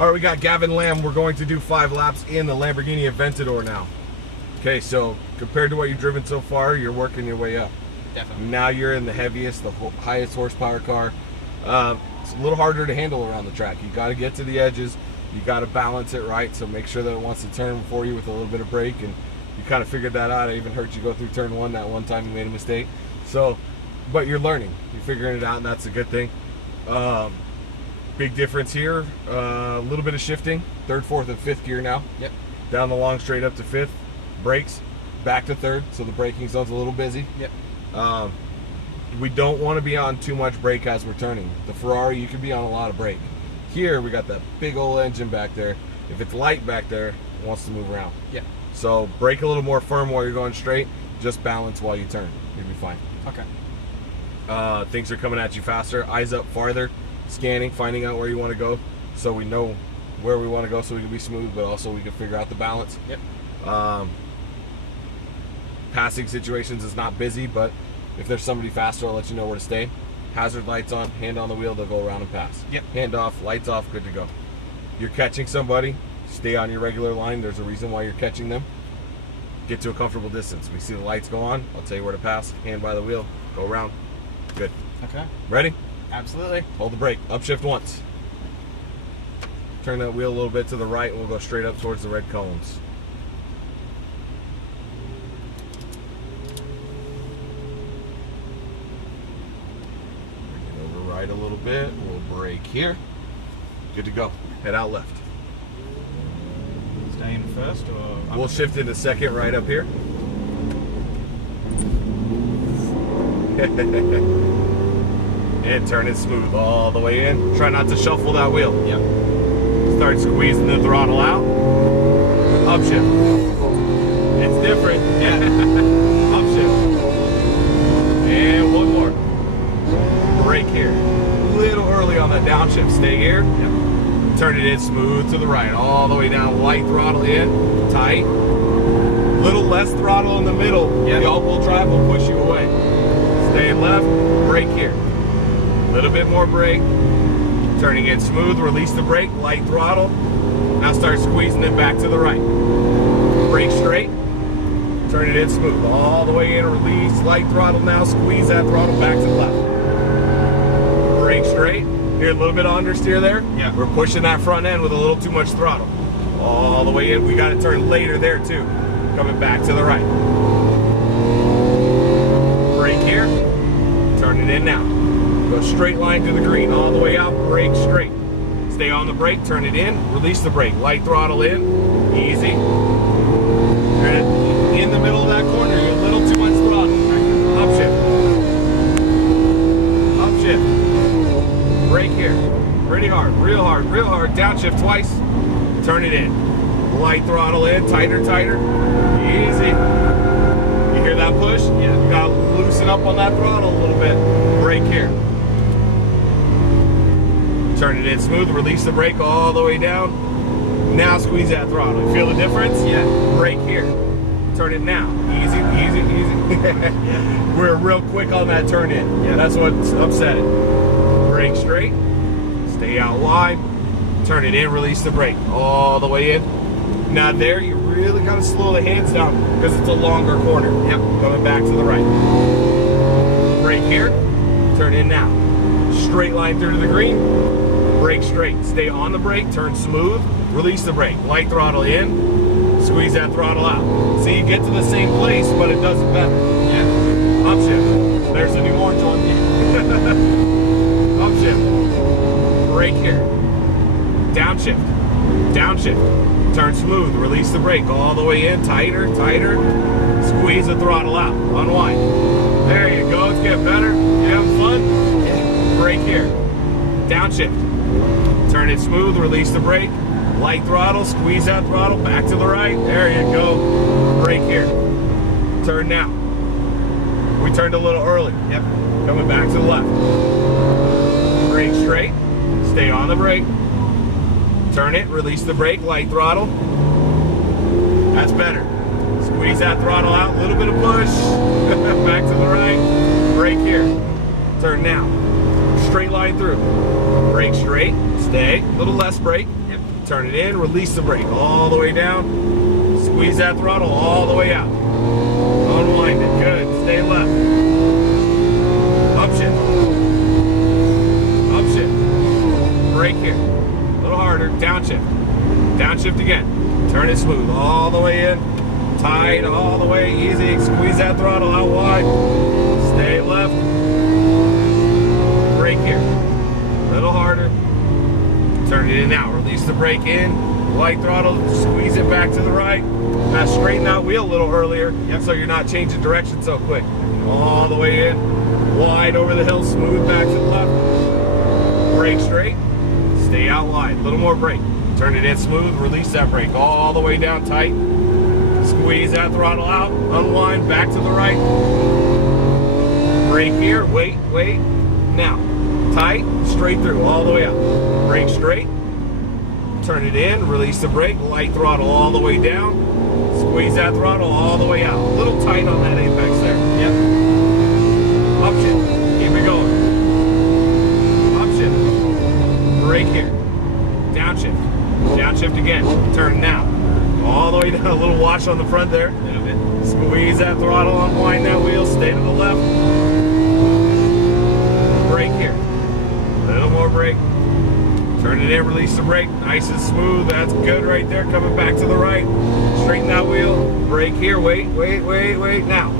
All right, we got Gavin Lamb. We're going to do 5 laps in the Lamborghini Aventador now. Okay, so compared to what you've driven so far, you're working your way up. Definitely. Now you're in the heaviest, the highest horsepower car. It's a little harder to handle around the track. You got to get to the edges. You got to balance it right, so make sure that it wants to turn for you with a little bit of brake, and you kind of figured that out. I even heard you go through turn 1 that one time you made a mistake. So, but you're learning. You're figuring it out, and that's a good thing. Big difference here, a little bit of shifting, 3rd, 4th, and 5th gear now. Yep. Down the long straight up to 5th, brakes, back to 3rd, so the braking zone's a little busy. Yep. We don't want to be on too much brake as we're turning. The Ferrari, you can be on a lot of brake. Here, we got that big old engine back there. If it's light back there, it wants to move around. Yeah. So brake a little more firm while you're going straight, just balance while you turn. You'll be fine. Okay. Things are coming at you faster, eyes up farther, scanning, finding out where you want to go, so we know where we want to go so we can be smooth, but also we can figure out the balance. Yep. Passing situations is not busy, but if there's somebody faster, I'll let you know where to stay. Hazard lights on, hand on the wheel, they'll go around and pass. Yep. Hand off, lights off, good to go. You're catching somebody, stay on your regular line. There's a reason why you're catching them. Get to a comfortable distance. We see the lights go on, I'll tell you where to pass, hand by the wheel, go around. Good. Okay. Ready? Absolutely. Hold the brake, upshift once. Turn that wheel a little bit to the right and we'll go straight up towards the red cones. Bring it over right a little bit, we'll brake here. Good to go. Head out left. Stay in first or? We'll shift into second right up here. And turn it smooth all the way in. Try not to shuffle that wheel. Yep. Start squeezing the throttle out. Upshift. It's different. Yeah. Upshift. And one more. Brake here. A little early on that downshift. Stay here. Yep. Turn it in smooth to the right. All the way down. Light throttle in. Tight. Little less throttle in the middle. Yep. The all-wheel drive will push you away. Stay left. Brake here. A little bit more brake. Turning it smooth, release the brake, light throttle. Now start squeezing it back to the right. Brake straight, turn it in smooth. All the way in, release, light throttle now, squeeze that throttle back to the left. Brake straight. Here, a little bit of understeer there. Yeah. We're pushing that front end with a little too much throttle. All the way in, we got to turn later there too. Coming back to the right. Brake here, turn it in now. Go straight line to the green, all the way out, brake straight. Stay on the brake, turn it in, release the brake, light throttle in, easy. And in the middle of that corner, you're a little too much throttle. Upshift. Upshift. Brake here. Pretty hard, real hard, real hard. Downshift twice, turn it in. Light throttle in, tighter, tighter, easy. You hear that push? Yeah. You gotta loosen up on that throttle a little bit. Brake here. Turn it in smooth, release the brake all the way down. Now squeeze that throttle. You feel the difference? Yeah. Brake here. Turn it now. Easy, easy, easy. We're real quick on that turn in. Yeah, that's what's upsetting. Brake straight. Stay out wide. Turn it in, release the brake all the way in. Now there, you really gotta slow the hands down because it's a longer corner. Yep. Coming back to the right. Brake here. Turn in now. Straight line through to the green. Brake straight. Stay on the brake. Turn smooth. Release the brake. Light throttle in. Squeeze that throttle out. See, you get to the same place, but it does it better. Yeah. Upshift. There's a new orange one. Upshift. Brake here. Downshift. Downshift. Turn smooth. Release the brake all the way in. Tighter, tighter. Squeeze the throttle out. Unwind. There you go. It's getting better. You having fun? Yeah. Brake here. Downshift. Turn it smooth, release the brake, light throttle, squeeze that throttle, back to the right, there you go. Brake here. Turn now. We turned a little early. Yep. Coming back to the left. Brake straight, stay on the brake. Turn it, release the brake, light throttle. That's better. Squeeze that throttle out, a little bit of push. Back to the right. Brake here. Turn now. Straight line through. Brake straight, stay, a little less brake. Yep. Turn it in, release the brake all the way down. Squeeze that throttle all the way out. Unwind it, good. Stay left. Upshift. Upshift. Brake here. A little harder. Downshift. Downshift again. Turn it smooth all the way in. Tight all the way, easy. Squeeze that throttle out wide. Stay left. Brake here. A little harder. Turn it in now. Release the brake in. Light throttle. Squeeze it back to the right. Now straighten that wheel a little earlier, so you're not changing direction so quick. All the way in. Wide over the hill. Smooth back to the left. Brake straight. Stay out wide. A little more brake. Turn it in smooth. Release that brake all the way down tight. Squeeze that throttle out. Unwind. Back to the right. Brake here. Wait. Now. Tight. Straight through. All the way out. Brake straight. Turn it in. Release the brake. Light throttle all the way down. Squeeze that throttle all the way out. A little tight on that apex there. Yep. Upshift. Keep it going. Upshift. Brake here. Downshift. Downshift again. Turn now. All the way down. A little wash on the front there. A little bit. Squeeze that throttle. Unwind that wheel. Stay to the left. Brake here. A little more brake. Turn it in. Release the brake. Nice and smooth. That's good right there. Coming back to the right. Straighten that wheel. Brake here. Wait. Now.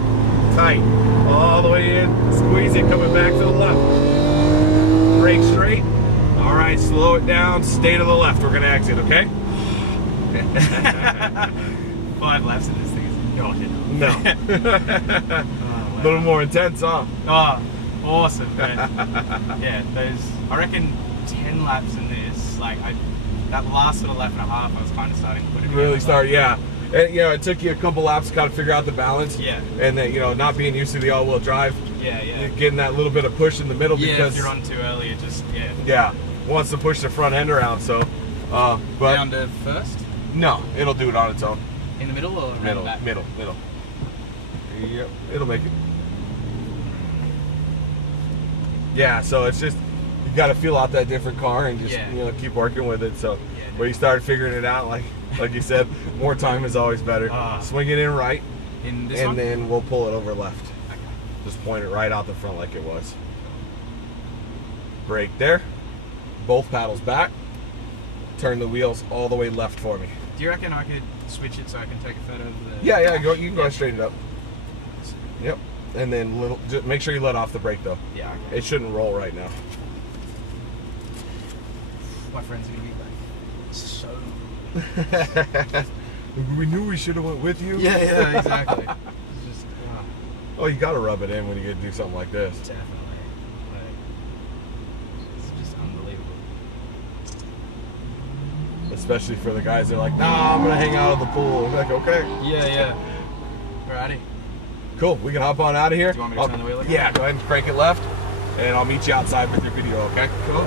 Tight. All the way in. Squeeze it. Coming back to the left. Brake straight. All right. Slow it down. Stay to the left. We're going to exit, okay? 5 laps in this thing is not enough. No. Oh, wow. A little more intense, huh? Oh, awesome, man. Yeah, I reckon 10 laps in this, that last sort of lap and a half, I was kind of starting to put it together. Really start, yeah. And, it took you a couple laps to kind of figure out the balance. Yeah. And then, not being used to the all-wheel drive. Yeah. You're getting that little bit of push in the middle because... if you're on too early, it just, Yeah, wants to push the front end around, so... but Down to first? No, it'll do it on its own. In the middle or Middle, the back? middle. Yep, it'll make it. Yeah, so it's just, you got to feel out that different car and just, keep working with it. So when you start figuring it out, like you said, more time is always better. Swing it in right, in this and one? then we'll pull it over left. Okay. Just point it right out the front like it was. Brake there. Both paddles back. Turn the wheels all the way left for me. Do you reckon I could switch it so I can take a photo of the... Yeah, you can go straight it up. Yep. And then just make sure you let off the brake though. Yeah, okay. It shouldn't roll right now. My friend's gonna be so... We knew we should have went with you. Yeah, exactly. It's just... Oh, you gotta rub it in when you get to do something like this. Definitely. It's just unbelievable. Especially for the guys that are like, nah, I'm gonna hang out at the pool. I'm like, okay. Yeah. Alrighty. Cool, we can hop on out of here. Do you want me to turn the wheel again? Yeah, go ahead and crank it left, and I'll meet you outside with your video, okay? Cool.